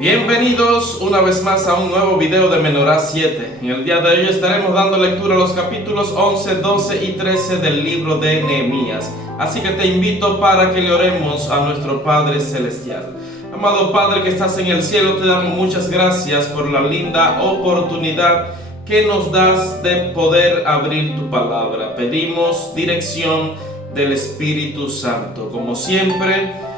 Bienvenidos una vez más a un nuevo video de Menorá 7. En el día de hoy estaremos dando lectura a los capítulos 11, 12 y 13 del libro de Nehemías. Así que te invito para que le oremos a nuestro Padre Celestial. Amado Padre que estás en el cielo, te damos muchas gracias por la linda oportunidad que nos das de poder abrir tu palabra. Pedimos dirección del Espíritu Santo. Como siempre,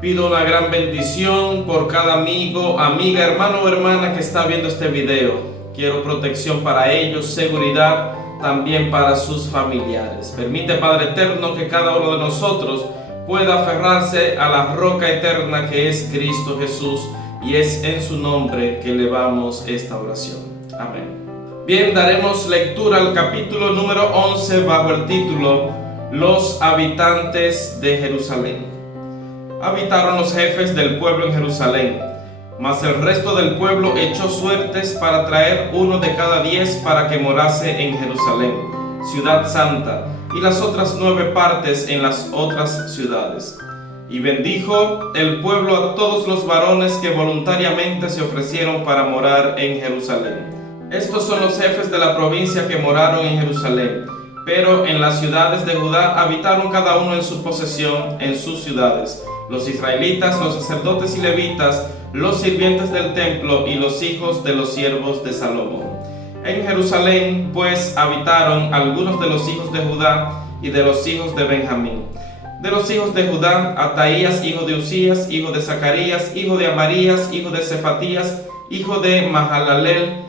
pido una gran bendición por cada amigo, amiga, hermano o hermana que está viendo este video. Quiero protección para ellos, seguridad también para sus familiares. Permite, Padre eterno, que cada uno de nosotros pueda aferrarse a la roca eterna que es Cristo Jesús, y es en su nombre que elevamos esta oración. Amén. Bien, daremos lectura al capítulo número 11 bajo el título Los habitantes de Jerusalén. Habitaron los jefes del pueblo en Jerusalén, mas el resto del pueblo echó suertes para traer uno de cada 10 para que morase en Jerusalén, ciudad santa, y las otras 9 partes en las otras ciudades. Y bendijo el pueblo a todos los varones que voluntariamente se ofrecieron para morar en Jerusalén. Estos son los jefes de la provincia que moraron en Jerusalén, pero en las ciudades de Judá habitaron cada uno en su posesión en sus ciudades: los israelitas, los sacerdotes y levitas, los sirvientes del templo y los hijos de los siervos de Salomón. En Jerusalén, pues, habitaron algunos de los hijos de Judá y de los hijos de Benjamín. De los hijos de Judá, Ataías, hijo de Usías, hijo de Zacarías, hijo de Amarías, hijo de Cefatías, hijo de Mahalalel.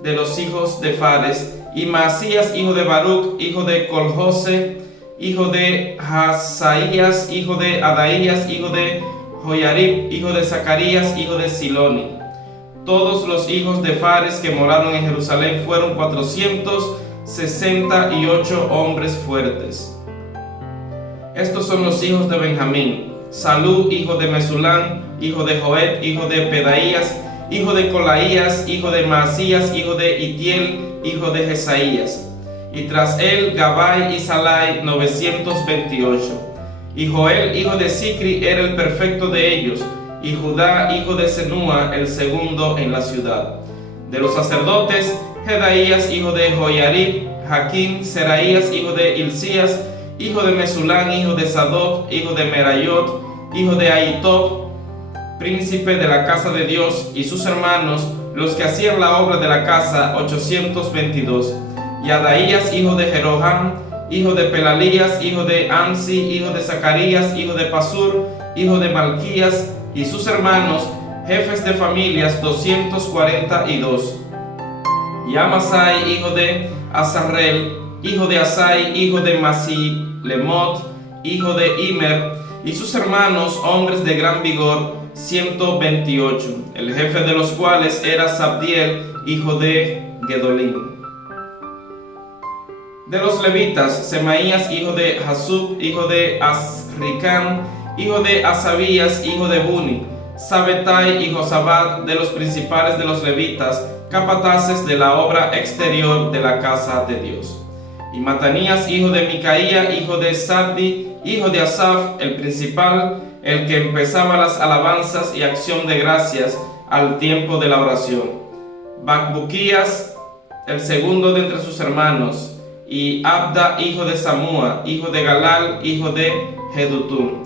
De los hijos de Fares, y Maasías, hijo de Baruch, hijo de Colhose, hijo de Hasaías, hijo de Adaías, hijo de Joyarib, hijo de Zacarías, hijo de Siloni. Todos los hijos de Fares que moraron en Jerusalén fueron 468 hombres fuertes. Estos son los hijos de Benjamín: Salú, hijo de Mesulán, hijo de Joed, hijo de Pedaías, hijo de Colaías, hijo de Maasías, hijo de Itiel, hijo de Jesaías. Y tras él Gabai y Salai, 928. Y Joel, hijo de Sicri, era el perfecto de ellos, y Judá, hijo de Senúa, el segundo en la ciudad. De los sacerdotes, Jedaías, hijo de Joyarib, Jaquín, Seraías, hijo de Hilcías, hijo de Mesulán, hijo de Sadoc, hijo de Merayot, hijo de Ahitob, príncipe de la casa de Dios, y sus hermanos, los que hacían la obra de la casa, 822. Y Adaías, hijo de Jeroham, hijo de Pelalías, hijo de Amsi, hijo de Zacarías, hijo de Pasur, hijo de Malquías, y sus hermanos, jefes de familias, 242. Y Amasai, hijo de Azarrel, hijo de Asai, hijo de Masilemot, hijo de Imer, y sus hermanos, hombres de gran vigor, 128, el jefe de los cuales era Sabdiel, hijo de Gedolín. De los levitas, Semaías, hijo de Hasub, hijo de Azricam, hijo de Asabías, hijo de Buni, Sabetai y Josabad, de los principales de los levitas, capataces de la obra exterior de la casa de Dios. Y Matanías, hijo de Micaía, hijo de Sabdi, hijo de Asaf, el principal, el que empezaba las alabanzas y acción de gracias al tiempo de la oración. Bacbuquías, el segundo de entre sus hermanos, y Abda, hijo de Samúa, hijo de Galal, hijo de Jedutum.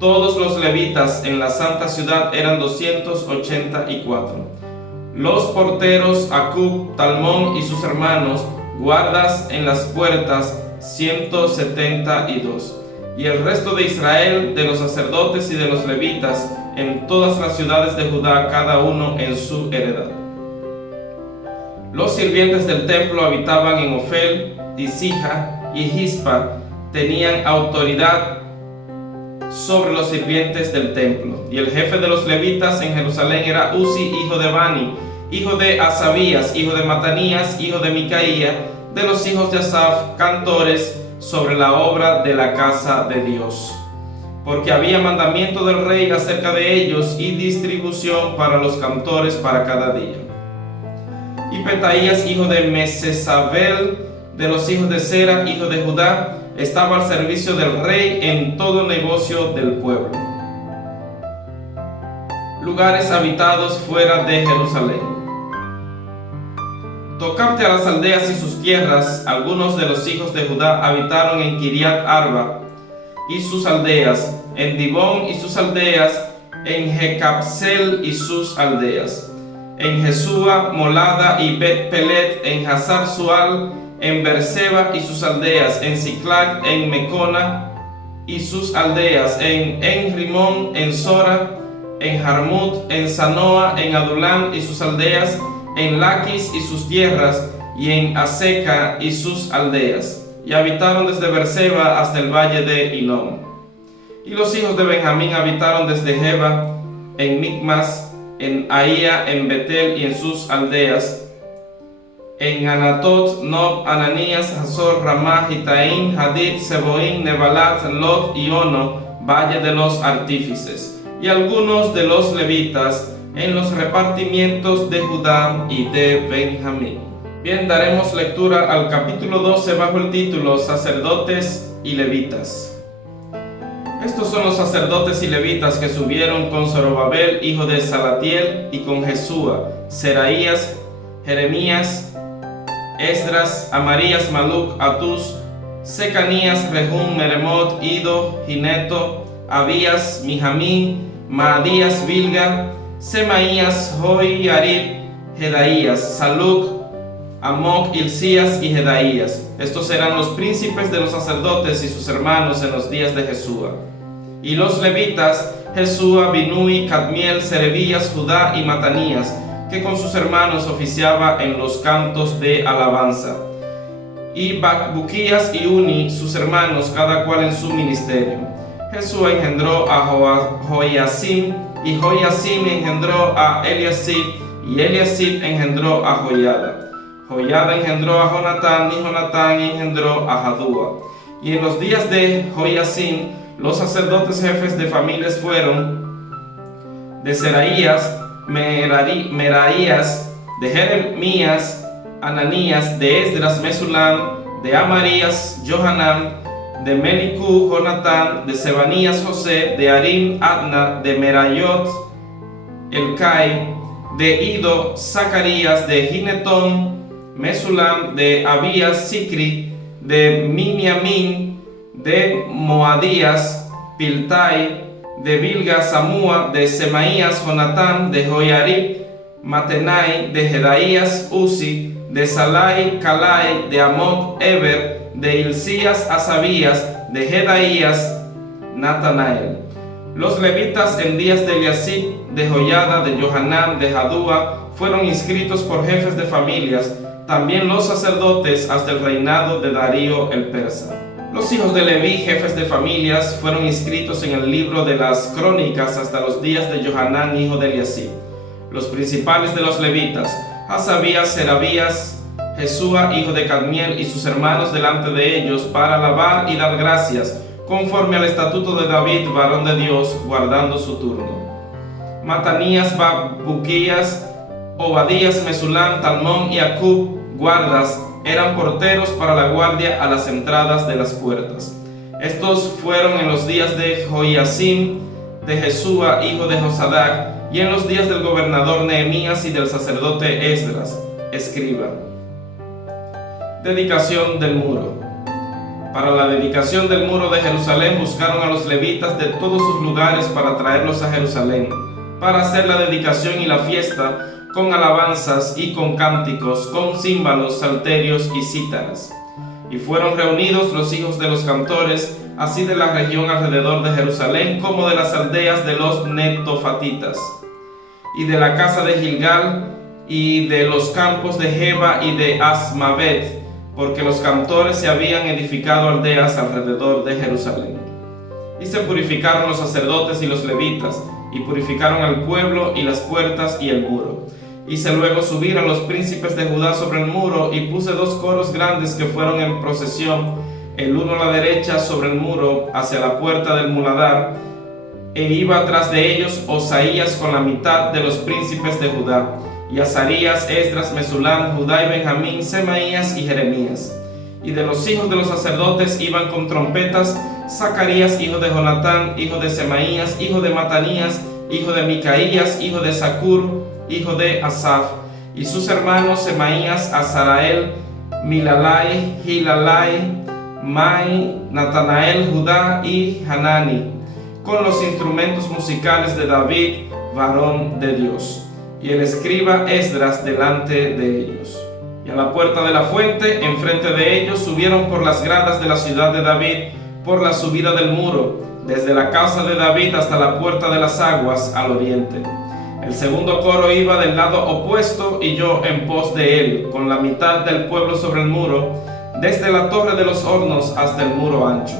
Todos los levitas en la santa ciudad eran 284. Los porteros, Acub, Talmón y sus hermanos, guardas en las puertas, 172. Y el resto de Israel, de los sacerdotes y de los levitas, en todas las ciudades de Judá, cada uno en su heredad. Los sirvientes del templo habitaban en Ofel, Isija y Gispa, tenían autoridad sobre los sirvientes del templo. Y el jefe de los levitas en Jerusalén era Uzi, hijo de Bani, hijo de Asabías, hijo de Matanías, hijo de Micaía, de los hijos de Asaf, cantores sobre la obra de la casa de Dios, porque había mandamiento del rey acerca de ellos y distribución para los cantores para cada día. Y Petaías, hijo de Mesesabel, de los hijos de Sera, hijo de Judá, estaba al servicio del rey en todo negocio del pueblo. lugares habitados fuera de Jerusalén. Tocante a las aldeas y sus tierras, algunos de los hijos de Judá habitaron en Kiriat Arba y sus aldeas, en Dibón y sus aldeas, en Jecabsel y sus aldeas, en Jesúa, Molada y Bet Pelet, en Hazar Sual, en Berseba y sus aldeas, en Siclag, en Mecona y sus aldeas, en Rimón, en Sora, en Jarmut, en Sanoa, en Adulam y sus aldeas, en Laquis y sus tierras, y en Aseca y sus aldeas, y habitaron desde Berseba hasta el valle de Hinnom. Y los hijos de Benjamín habitaron desde Geba, en Micmas, en Ahía, en Betel y en sus aldeas, en Anatot, Nob, Ananías, Hazor, Ramá, Gitaín, Hadid, Seboín, Nebalat, Lot y Ono, valle de los artífices, y algunos de los levitas en los repartimientos de Judá y de Benjamín. Bien, daremos lectura al capítulo 12 bajo el título Sacerdotes y Levitas. Estos son los sacerdotes y levitas que subieron con Zorobabel, hijo de Salatiel, y con Jesúa, Seraías, Jeremías, Esdras, Amarías, Maluc, Atus, Secanías, Rehum, Meremot, Ido, Gineto, Abías, Mijamín, Maadías, Bilga, Semaías, Hoi, Arib, Jedaías, Saluc, Amoc, Hilcías y Jedaías. Estos eran los príncipes de los sacerdotes y sus hermanos en los días de Jesúa. Y los levitas, Jesúa, Binui, Cadmiel, Serebías, Judá y Matanías, que con sus hermanos oficiaba en los cantos de alabanza. Y Bacbuquías y Uni, sus hermanos, cada cual en su ministerio. Jesúa engendró a Joiasim, y Joiasim engendró a Eliasib, y Eliasib engendró a Joiada. Joiada engendró a Jonatán, y Jonatán engendró a Jadúa. Y en los días de Joiasim, los sacerdotes jefes de familias fueron de Seraías, Meraías, de Jeremías, Ananías, de Esdras, Mesulam, de Amarías, Johanán, de Melicú, Jonatán, de Sebanías, José, de Arim, Adna, de Merayot, Elcai, de Ido, Zacarías, de Ginetón, Mesulam, de Abías, Sicri, de Miniamín, de Moadías, Piltai, de Bilga, Samúa, de Semaías, Jonatán, de Joiarib, Matenai, de Jedaías, Uzi, de Salai, Calai, de Amoc, Eber, de Hilcías, Asabías, de Jedaías, Natanael. Los levitas en días de Eliasib, de Joiada, de Johanán, de Jadúa, fueron inscritos por jefes de familias, también los sacerdotes hasta el reinado de Darío el persa. Los hijos de Leví, jefes de familias, fueron inscritos en el libro de las crónicas hasta los días de Johanán, hijo de Eliasib. Los principales de los levitas, Hasabías, Serabías, Jesúa, hijo de Cadmiel, y sus hermanos delante de ellos, para alabar y dar gracias, conforme al estatuto de David, varón de Dios, guardando su turno. Matanías, Bacbuquías, Obadías, Mesulam, Talmón y Acub, guardas, eran porteros para la guardia a las entradas de las puertas. Estos fueron en los días de Joiasim, de Jesúa, hijo de Josadac, y en los días del gobernador Nehemías y del sacerdote Esdras, escriba. Dedicación del muro. Para la dedicación del muro de Jerusalén buscaron a los levitas de todos sus lugares para traerlos a Jerusalén, para hacer la dedicación y la fiesta, con alabanzas y con cánticos, con címbalos, salterios y cítaras. Y fueron reunidos los hijos de los cantores, así de la región alrededor de Jerusalén, como de las aldeas de los netofatitas, y de la casa de Gilgal, y de los campos de Geba y de Asmavet, porque los cantores se habían edificado aldeas alrededor de Jerusalén. Y se purificaron los sacerdotes y los levitas, y purificaron al pueblo y las puertas y el muro. Hice luego subir a los príncipes de Judá sobre el muro, y puse 2 coros grandes que fueron en procesión, el uno a la derecha sobre el muro hacia la puerta del muladar, e iba tras de ellos Osaías con la mitad de los príncipes de Judá, y Azarías, Esdras, Mesulam, Judá y Benjamín, Semaías y Jeremías. Y de los hijos de los sacerdotes iban con trompetas Zacarías, hijo de Jonatán, hijo de Semaías, hijo de Matanías, hijo de Micaías, hijo de Zacur, hijo de Asaf, y sus hermanos Semaías, Azarael, Milalai, Gilalai, Mai, Natanael, Judá y Hanani, con los instrumentos musicales de David, varón de Dios, y el escriba Esdras delante de ellos. Y a la puerta de la fuente, enfrente de ellos, subieron por las gradas de la ciudad de David, por la subida del muro, desde la casa de David hasta la puerta de las aguas al oriente. El segundo coro iba del lado opuesto y yo en pos de él, con la mitad del pueblo sobre el muro, desde la torre de los hornos hasta el muro ancho.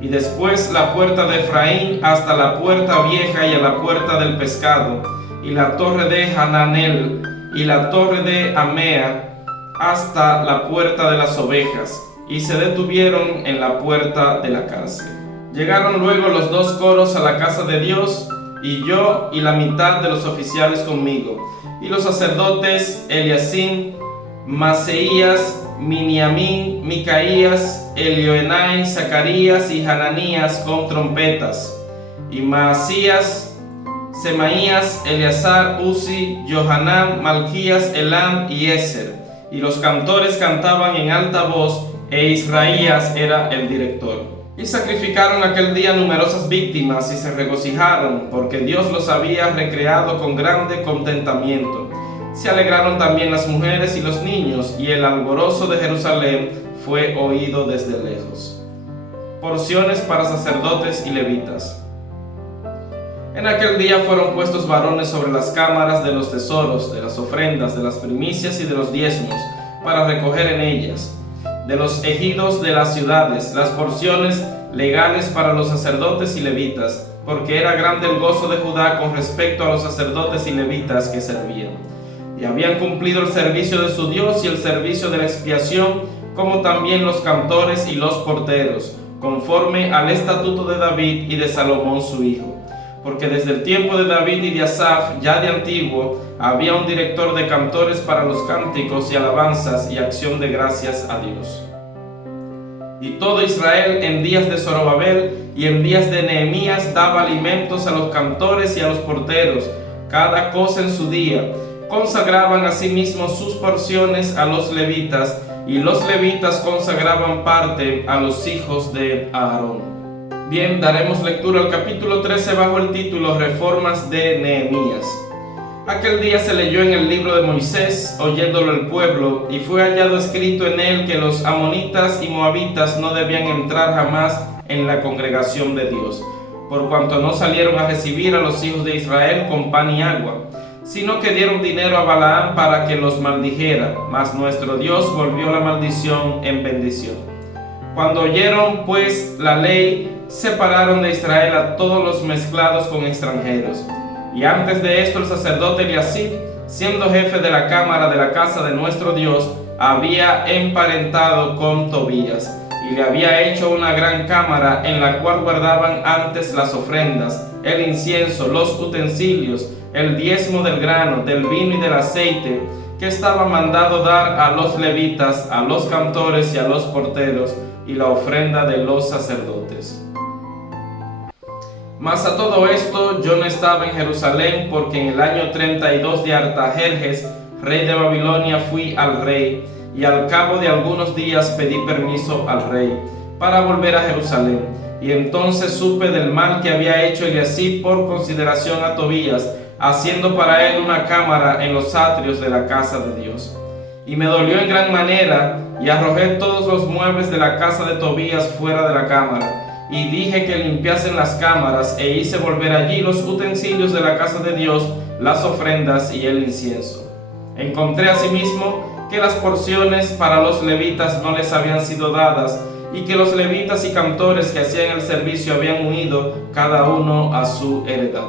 Y después la puerta de Efraín hasta la puerta vieja y a la puerta del pescado, y la torre de Hananel y la torre de Amea hasta la puerta de las ovejas, y se detuvieron en la puerta de la cárcel. Llegaron luego los dos coros a la casa de Dios, y yo y la mitad de los oficiales conmigo, y los sacerdotes Eliacim, Maseías, Miniamín, Micaías, Elioenai, Zacarías y Hananías con trompetas, y Maasías, Semaías, Eleazar, Uzi, Johanán, Malquías, Elam y Eser, y los cantores cantaban en alta voz, e Israías era el director. Y sacrificaron aquel día numerosas víctimas y se regocijaron, porque Dios los había recreado con grande contentamiento. Se alegraron también las mujeres y los niños, y el alborozo de Jerusalén fue oído desde lejos. Porciones para sacerdotes y levitas. En aquel día fueron puestos varones sobre las cámaras de los tesoros, de las ofrendas, de las primicias y de los diezmos, para recoger en ellas, de los ejidos de las ciudades, las porciones legales para los sacerdotes y levitas, porque era grande el gozo de Judá con respecto a los sacerdotes y levitas que servían. Y habían cumplido el servicio de su Dios y el servicio de la expiación, como también los cantores y los porteros, conforme al estatuto de David y de Salomón su hijo. Porque desde el tiempo de David y de Asaf, ya de antiguo, había un director de cantores para los cánticos y alabanzas y acción de gracias a Dios. Y todo Israel en días de Zorobabel y en días de Nehemías daba alimentos a los cantores y a los porteros, cada cosa en su día. Consagraban asimismo sus porciones a los levitas, y los levitas consagraban parte a los hijos de Aarón. Bien, daremos lectura al capítulo 13 bajo el título Reformas de Nehemías. Aquel día se leyó en el libro de Moisés, oyéndolo el pueblo, y fue hallado escrito en él que los amonitas y moabitas no debían entrar jamás en la congregación de Dios, por cuanto no salieron a recibir a los hijos de Israel con pan y agua, sino que dieron dinero a Balaam para que los maldijera, mas nuestro Dios volvió la maldición en bendición. Cuando oyeron pues la ley, separaron de Israel a todos los mezclados con extranjeros. Y antes de esto el sacerdote Eliacim, siendo jefe de la cámara de la casa de nuestro Dios, había emparentado con Tobías, y le había hecho una gran cámara en la cual guardaban antes las ofrendas, el incienso, los utensilios, el diezmo del grano, del vino y del aceite, que estaba mandado dar a los levitas, a los cantores y a los porteros, y la ofrenda de los sacerdotes. Mas a todo esto yo no estaba en Jerusalén, porque en el año 32 de Artajerjes, rey de Babilonia, fui al rey, y al cabo de algunos días pedí permiso al rey para volver a Jerusalén. Y entonces supe del mal que había hecho Eliacim por consideración a Tobías, haciendo para él una cámara en los atrios de la casa de Dios. Y me dolió en gran manera, y arrojé todos los muebles de la casa de Tobías fuera de la cámara, y dije que limpiasen las cámaras, e hice volver allí los utensilios de la casa de Dios, las ofrendas y el incienso. Encontré asimismo que las porciones para los levitas no les habían sido dadas, y que los levitas y cantores que hacían el servicio habían huido, cada uno a su heredad.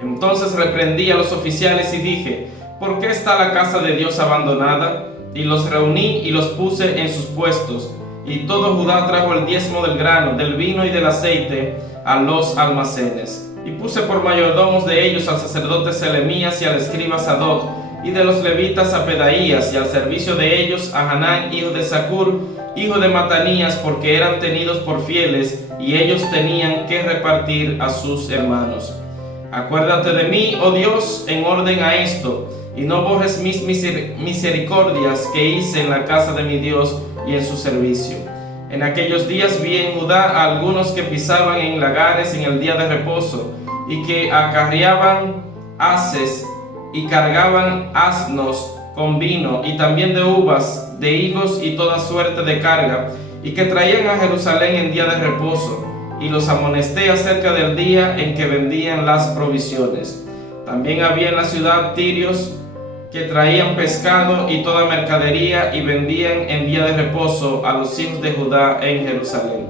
Entonces reprendí a los oficiales y dije: ¿por qué está la casa de Dios abandonada? Y los reuní y los puse en sus puestos. Y todo Judá trajo el diezmo del grano, del vino y del aceite a los almacenes. Y puse por mayordomos de ellos al sacerdote Selemías y al escriba Sadoc, y de los levitas a Pedaías, y al servicio de ellos a Hanán, hijo de Zacur, hijo de Matanías, porque eran tenidos por fieles, y ellos tenían que repartir a sus hermanos. Acuérdate de mí, oh Dios, en orden a esto, y no borres mis misericordias que hice en la casa de mi Dios y en su servicio. En aquellos días vi en Judá a algunos que pisaban en lagares en el día de reposo, y que acarreaban haces y cargaban asnos con vino, y también de uvas, de higos y toda suerte de carga, y que traían a Jerusalén en día de reposo, y los amonesté acerca del día en que vendían las provisiones. También había en la ciudad tirios que traían pescado y toda mercadería y vendían en día de reposo a los hijos de Judá en Jerusalén.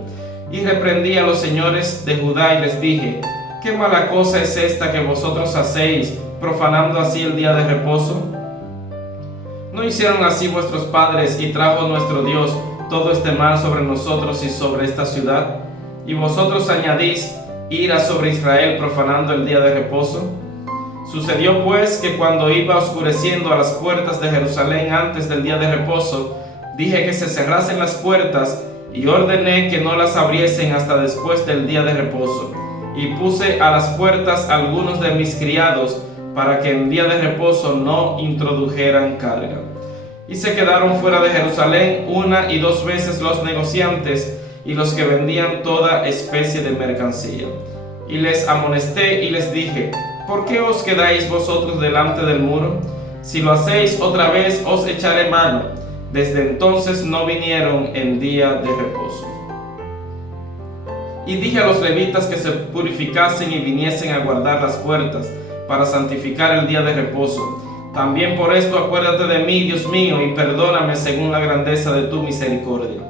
Y reprendí a los señores de Judá y les dije: ¿qué mala cosa es esta que vosotros hacéis, profanando así el día de reposo? ¿No hicieron así vuestros padres y trajo nuestro Dios todo este mal sobre nosotros y sobre esta ciudad? ¿Y vosotros añadís ira sobre Israel profanando el día de reposo? Sucedió pues que cuando iba oscureciendo a las puertas de Jerusalén antes del día de reposo, dije que se cerrasen las puertas y ordené que no las abriesen hasta después del día de reposo. Y puse a las puertas algunos de mis criados para que en día de reposo no introdujeran carga. Y se quedaron fuera de Jerusalén 1 y 2 veces los negociantes y los que vendían toda especie de mercancía. Y les amonesté y les dije: ¿por qué os quedáis vosotros delante del muro? Si lo hacéis otra vez, os echaré mano. Desde entonces no vinieron en día de reposo. Y dije a los levitas que se purificasen y viniesen a guardar las puertas, para santificar el día de reposo. También por esto acuérdate de mí, Dios mío, y perdóname según la grandeza de tu misericordia.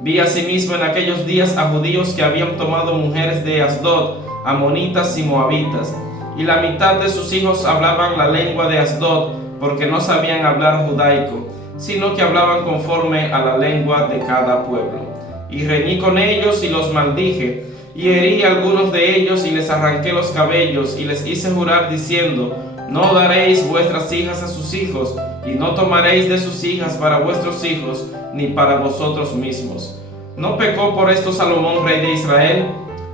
Vi asimismo en aquellos días a judíos que habían tomado mujeres de Asdod, amonitas y moabitas, y la mitad de sus hijos hablaban la lengua de Asdod, porque no sabían hablar judaico, sino que hablaban conforme a la lengua de cada pueblo. Y reñí con ellos y los maldije, y herí a algunos de ellos y les arranqué los cabellos, y les hice jurar diciendo: no daréis vuestras hijas a sus hijos, y no tomaréis de sus hijas para vuestros hijos, ni para vosotros mismos. ¿No pecó por esto Salomón, rey de Israel?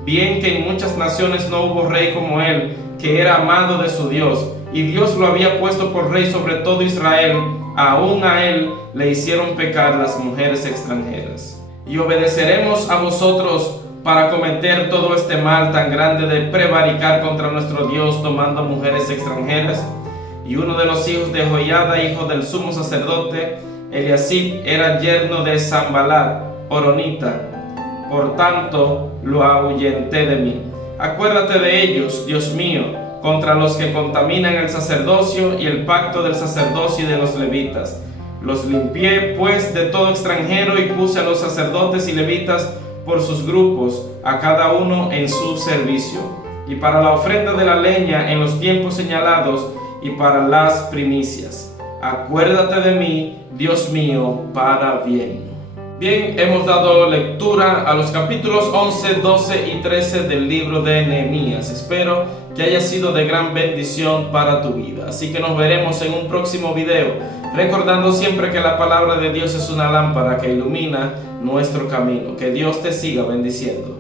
Bien que en muchas naciones no hubo rey como él, que era amado de su Dios, y Dios lo había puesto por rey sobre todo Israel. Aún a él le hicieron pecar las mujeres extranjeras. Y obedeceremos a vosotros para cometer todo este mal tan grande de prevaricar contra nuestro Dios tomando mujeres extranjeras. Y uno de los hijos de Joiada, hijo del sumo sacerdote, Eliasib, era yerno de Sanballat, horonita. Por tanto, lo ahuyenté de mí. Acuérdate de ellos, Dios mío, contra los que contaminan el sacerdocio y el pacto del sacerdocio y de los levitas. Los limpié pues de todo extranjero y puse a los sacerdotes y levitas por sus grupos, a cada uno en su servicio, y para la ofrenda de la leña en los tiempos señalados, y para las primicias. Acuérdate de mí, Dios mío, para bien. Bien, hemos dado lectura a los capítulos 11, 12 y 13 del libro de Nehemías. Espero que haya sido de gran bendición para tu vida. Así que nos veremos en un próximo video, recordando siempre que la palabra de Dios es una lámpara que ilumina nuestro camino. Que Dios te siga bendiciendo.